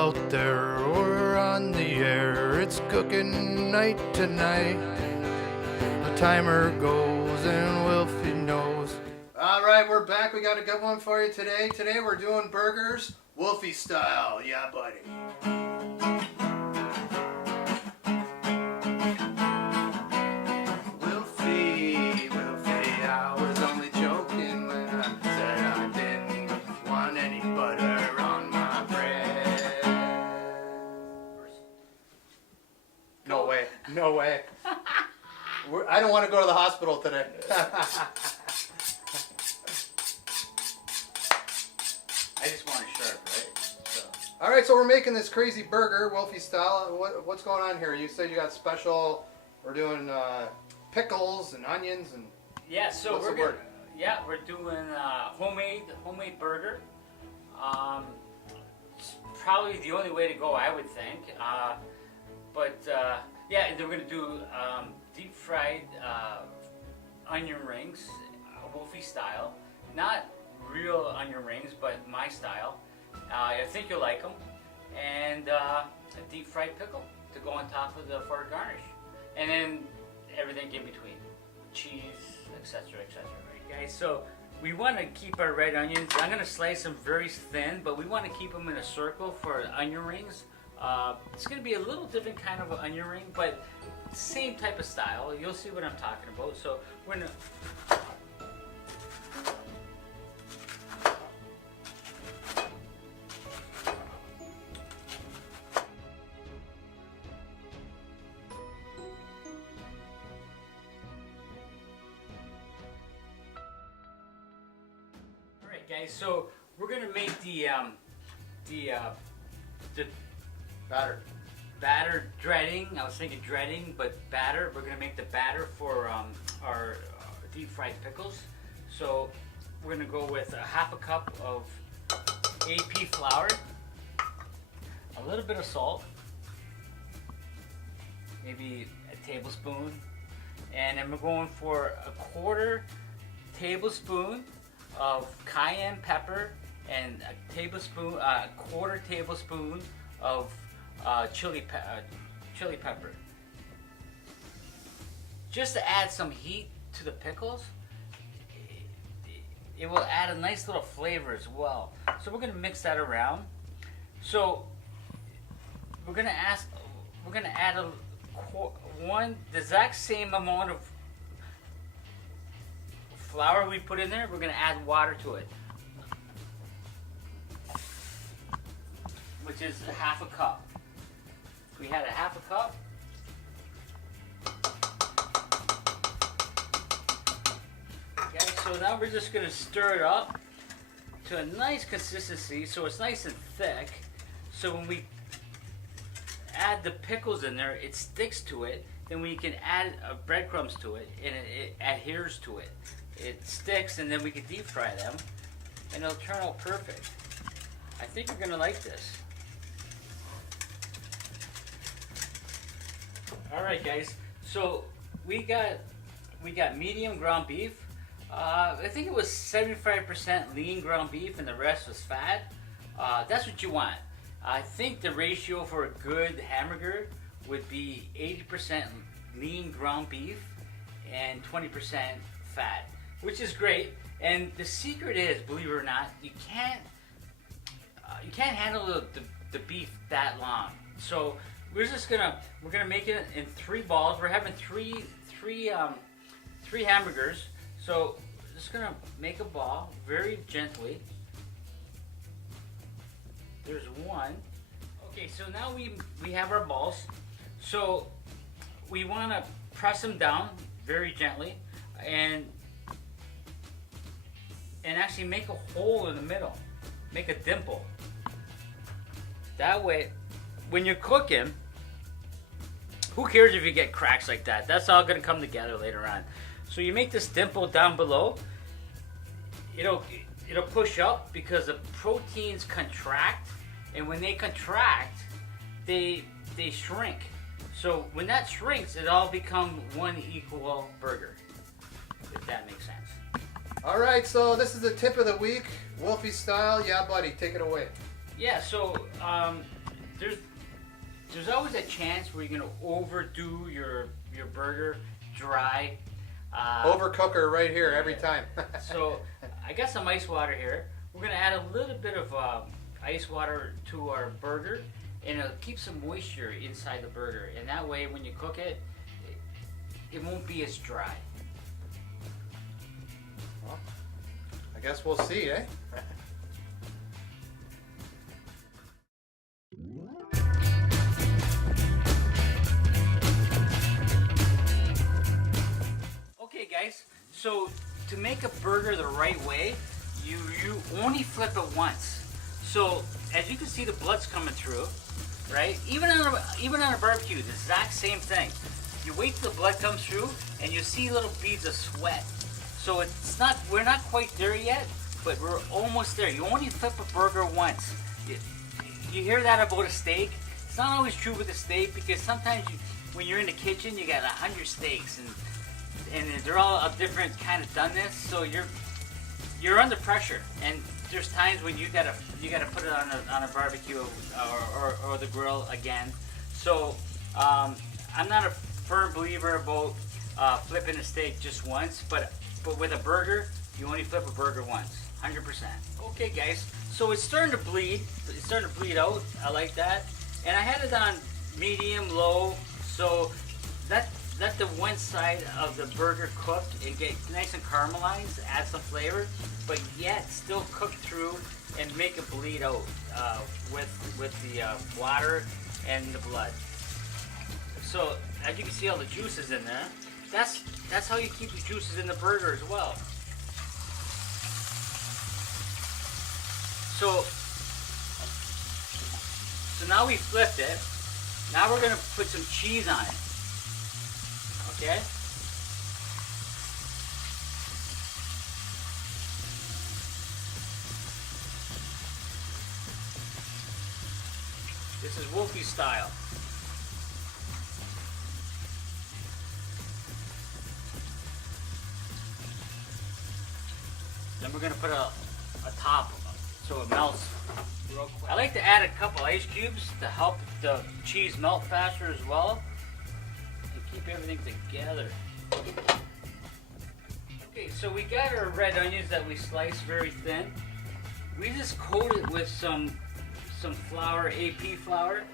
out there, we're on the air. It's cooking night to night. The timer goes and Wilfie knows. All right, we're back. We got a good one for you today. Today we're doing burgers, Wolfie style. Yeah, buddy. No way. I don't want to go to the hospital today. I just want it sharp, right? So. All right, so we're making this crazy burger, Wolfie style. What's going on here? You said you got special. We're doing pickles and onions and. Yeah, so what's we're the word? we're doing homemade burger. It's probably the only way to go, I would think. Yeah, and then we're gonna do deep fried onion rings, Wolfie style. Not real onion rings, but my style. I think you'll like them. And a deep fried pickle to go on top of the for a garnish. And then everything in between, cheese, etc., etc. Right, guys? So we want to keep our red onions. I'm gonna slice them very thin, but we want to keep them in a circle for onion rings. It's going to be a little different kind of an onion ring, but same type of style. You'll see what I'm talking about. So we're going to... Alright guys, so we're going to make the batter dreading. I was thinking dreading, but batter. We're gonna make the batter for our deep fried pickles. So we're gonna go with a half a cup of AP flour, a little bit of salt, maybe a tablespoon, and then we're going for a quarter tablespoon of cayenne pepper and a quarter tablespoon of chili pepper, just to add some heat to the pickles. It will add a nice little flavor as well. So we're going to mix that around. So we're going to add the exact same amount of flour we put in there. We're going to add water to it, which is half a cup. We had a half a cup. Okay, so now we're just going to stir it up to a nice consistency so it's nice and thick. So when we add the pickles in there, it sticks to it. Then we can add breadcrumbs to it and it adheres to it. It sticks and then we can deep fry them and it'll turn out perfect. I think you're going to like this. All right, guys. So we got medium ground beef. I think it was 75% lean ground beef, and the rest was fat. That's what you want. I think the ratio for a good hamburger would be 80% lean ground beef and 20% fat, which is great. And the secret is, believe it or not, you can't handle the beef that long. So we're gonna make it in 3 balls. We're having three hamburgers. So just gonna make a ball very gently. There's one. Okay, so now we have our balls. So we want to press them down very gently and actually make a hole in the middle. Make a dimple. That way, when you're cooking, who cares if you get cracks like that? That's all gonna come together later on. So you make this dimple down below. It'll push up because the proteins contract, and when they contract, they shrink. So when that shrinks, it all becomes one equal burger, if that makes sense. All right, so this is the tip of the week, Wolfie style. Yeah, buddy, take it away. Yeah, so there's always a chance where you're gonna overdo your burger dry. Overcooker right here every time. So I got some ice water here. We're gonna add a little bit of ice water to our burger, and it'll keep some moisture inside the burger. And that way, when you cook it, it won't be as dry. Well, I guess we'll see, eh? Okay guys, so to make a burger the right way, you only flip it once. So as you can see, the blood's coming through, right? Even on a barbecue, the exact same thing. You wait till the blood comes through, and you see little beads of sweat. So we're not quite there yet, but we're almost there. You only flip a burger once. You hear that about a steak? It's not always true with a steak, because sometimes when you're in the kitchen, you got 100 steaks, and they're all a different kind of doneness. So you're under pressure, and there's times when you gotta put it on a barbecue or the grill again. So I'm not a firm believer about flipping a steak just once, but with a burger, you only flip a burger once, 100%. Okay guys, so it's starting to bleed. It's starting to bleed out. I like that, and I had it on medium low, so let the one side of the burger cooked and get nice and caramelized, add some flavor, but yet still cook through and make it bleed out with the water and the blood. So as you can see, all the juices in there. That's how you keep the juices in the burger as well. So now we flipped it. Now we're gonna put some cheese on it. Okay? This is Wolfie style. Then we're gonna put a top so it melts real quick. I like to add a couple ice cubes to help the cheese melt faster as well. Keep everything together. Okay, so we got our red onions that we sliced very thin. We just coat it with some flour, AP flour.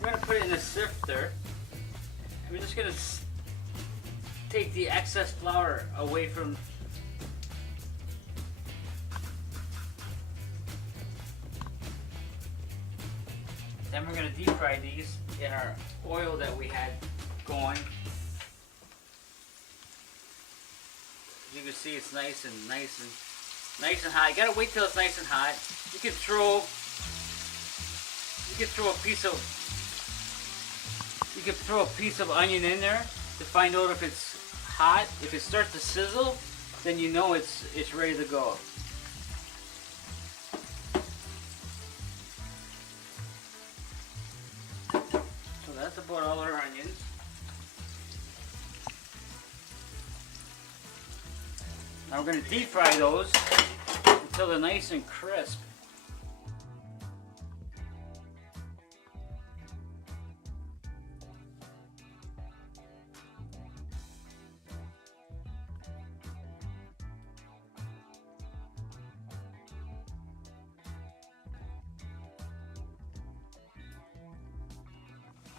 We're gonna put it in a sifter. We're just gonna take the excess flour away from. Then we're gonna deep fry these in our oil that we had going. As you can see, it's nice and hot. You gotta wait till it's nice and hot. You can throw a piece of onion in there to find out if it's hot. If it starts to sizzle, then you know it's ready to go. So that's about all our onions. Now we're going to deep fry those until they're nice and crisp.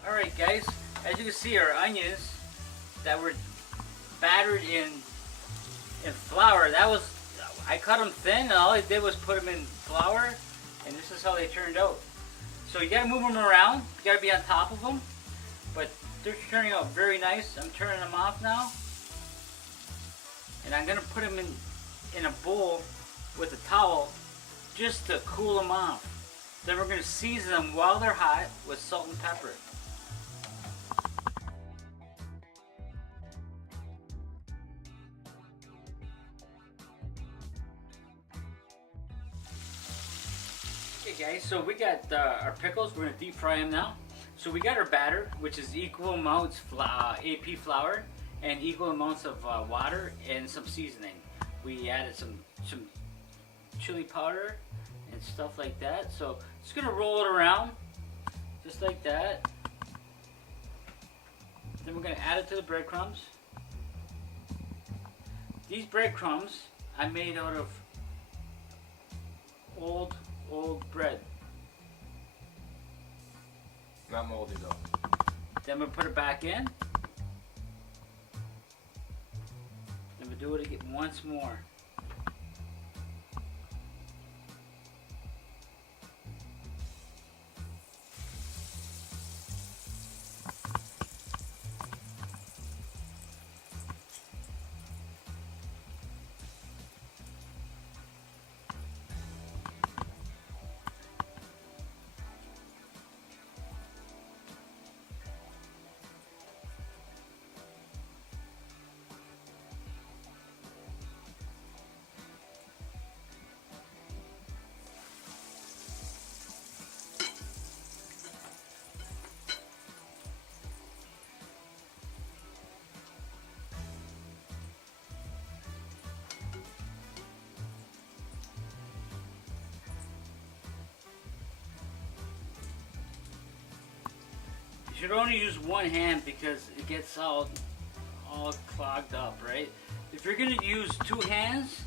Alright guys, as you can see, our onions that were battered in flour, I cut them thin, and all I did was put them in flour, and this is how they turned out. So you gotta move them around, you gotta be on top of them, but they're turning out very nice. I'm turning them off now, and I'm gonna put them in a bowl with a towel just to cool them off. Then we're gonna season them while they're hot with salt and pepper. Okay guys, so we got our pickles. We're going to deep fry them now. So we got our batter, which is equal amounts AP flour and equal amounts of water and some seasoning. We added some chili powder and stuff like that. So just going to roll it around just like that. Then we're going to add it to the breadcrumbs. These breadcrumbs I made out of old bread. Not moldy though. Then we'll put it back in. Then we'll do it again once more. You should only use one hand because it gets all clogged up, right? If you're gonna use two hands,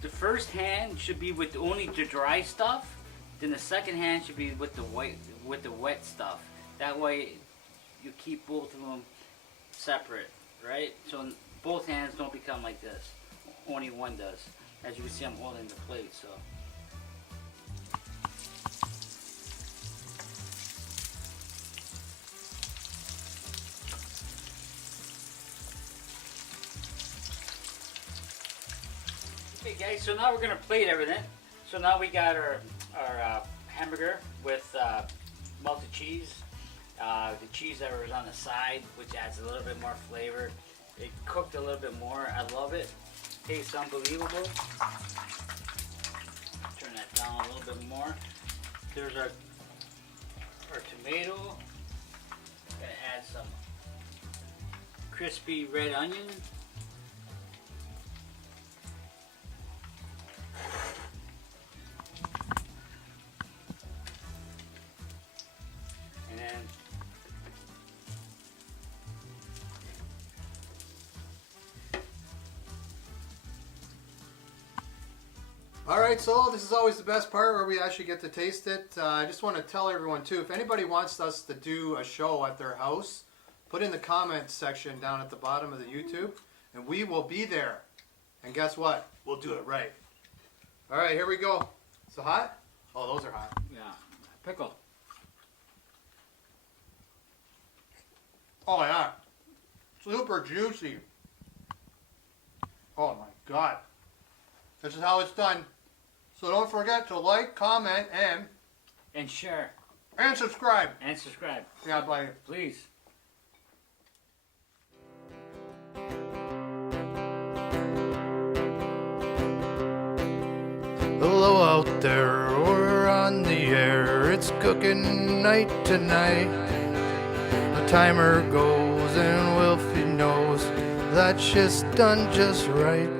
the first hand should be with only the dry stuff, then the second hand should be with the wet stuff. That way you keep both of them separate, right? So both hands don't become like this. Only one does. As you can see, I'm holding the plate, so. Okay guys, so now we're going to plate everything. So now we got our hamburger with melted cheese, the cheese that was on the side, which adds a little bit more flavor. It cooked a little bit more. I love it. Tastes unbelievable. Turn that down a little bit more. There's our tomato. Gonna add some crispy red onion. And then All right, so this is always the best part where we actually get to taste it. I just want to tell everyone too, if anybody wants us to do a show at their house, put in the comments section down at the bottom of the YouTube, and we will be there. And guess what? We'll do it right. All right, here we go. So hot? Oh, those are hot. yeah, pickle. Oh yeah, super juicy. Oh my God. This is how it's done. So don't forget to like, comment, And share. and subscribe. And subscribe. Yeah, bye. Please. Hello out there, we're on the air. It's cooking night tonight. The timer goes and Wilfie knows that shit's done just right.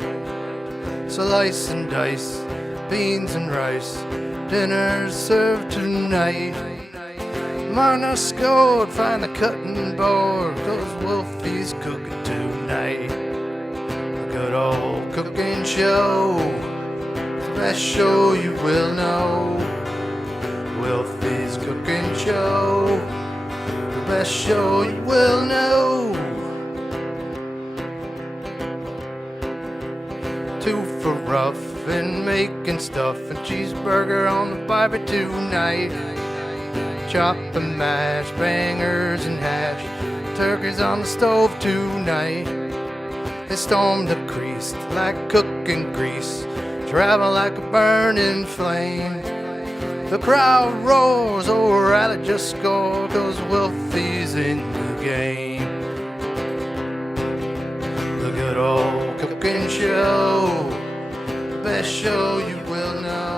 Slice and dice, beans and rice, dinner's served tonight. Minus gold, find the cutting board, 'cause Wolfie's cooking tonight. A good old cooking show, the best show you will know. Wolfie's cooking show, the best show you will know. Two for rough and making stuff, and cheeseburger on the barbie tonight. Chop and mash, bangers and hash, turkeys on the stove tonight. They storm the crease like cooking grease, travel like a burning flame. The crowd roars, oh rally just score, 'cause Wolfie's in the game. The good old cooking show, the best show you will know.